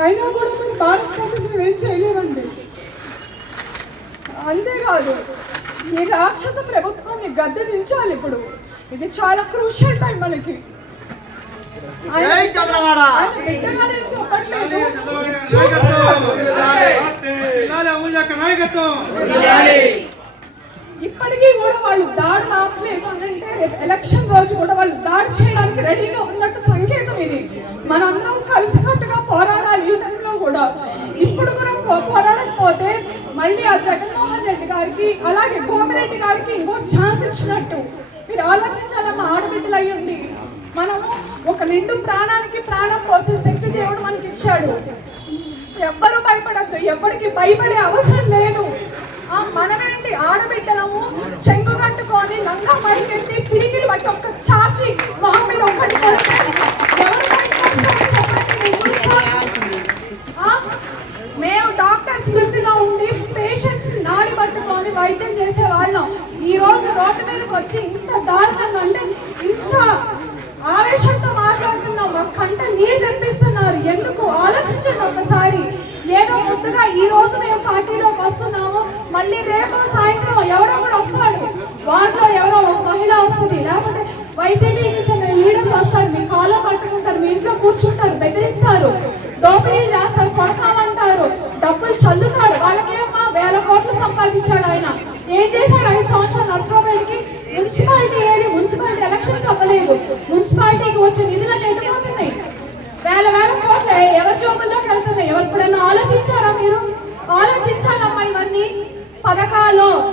అయినా కూడా మీరు భారతదేశంలో ఏం చేయలేరండి అంతేకాదు ఈ రాక్షస ప్రభుత్వాన్ని గద్దెదించాలి ఇప్పుడు. ఇది చాలా క్రూషియల్ టైం మనకి. చెప్పట్లేదు. కూడా వాళ్ళు దాడి చేయడానికి రెడీగా ఉన్నట్టు సంకేతం ఇది. మనందరం కలిసికట్టుగా పోరాడాలి ఈ టైంలో కూడా. ఇప్పుడు కూడా పోరాడకపోతే మళ్ళీ ఆ జగన్మోహన్ రెడ్డి గారికి అలాగే కోమిరెడ్డి గారికి ఇంకో ఛాన్స్ ఇచ్చినట్టు. మీరు ఆలోచించాలమ్మా ఆడబిడ్డలు అయ్యండి మనము ఒక నిండు ప్రాణానికి ప్రాణం పోసే శక్తి దేవుడు మనకి ఇచ్చాడు ఎవ్వరూ భయపడద్దు ఎవరికి భయపడే అవసరం లేదు. మనమేంటి? ఆడబిడ్డలము చెంగు కట్టుకొని లంగా పైకెత్తి పిడికిలు ఒక్క చాచి మొహం మీద ఒక్కటి మేము డాక్టర్స్ వృత్తిలో ఉండి పేషెంట్స్ నాడి పట్టుకొని వైద్యం చేసే వాళ్ళం. ఈ రోజు రోడ్డు మీదకి వచ్చి ఇంత దారుణంగా అంటే ఇంత ఆవేశంతో మాట్లాడుతున్నాం మా కంట నీరు తెప్పిస్తున్నారు. ఎందుకు? ఆలోచించండి ఒకసారి. ఏదో ముందుగా ఈ రోజు మేము పార్టీలోకి వస్తున్నాము. మళ్ళీ రేపు సాయంత్రం ఎవరో కూడా వస్తాడు. వారిలో ఎవరో ఒక మహిళ వస్తుంది చెందిన లీడర్స్ వస్తారు. మీ కాలో పట్టుకుంటారు మీ ఇంట్లో కూర్చుంటారు. బెదిరిస్తారు. దోపిడీ చేస్తారు. కొడతామంటారు. డబ్బులు చల్లుతారు. వాళ్ళకేమో వేల కోట్లు సంపాదించాడు ఆయన. ఏం చేశారు? ఐదు సంవత్సరాలు నర్సరావుపేటకి మున్సిపాలిటీ ఏది? మున్సిపాలిటీ ఎలక్షన్స్ అవ్వలేదు. మున్సిపాలిటీకి వచ్చే నిధులు ఎటుపోతున్నాయి వేల వేల కోట్లు ఎవరి జోబుల్లోకి వెళ్తున్నాయి? ఎవరు ఎప్పుడైనా ఆలోచించారా మీరు? ఆలోచించాలమ్మా ఇవన్నీ. పథకాలు.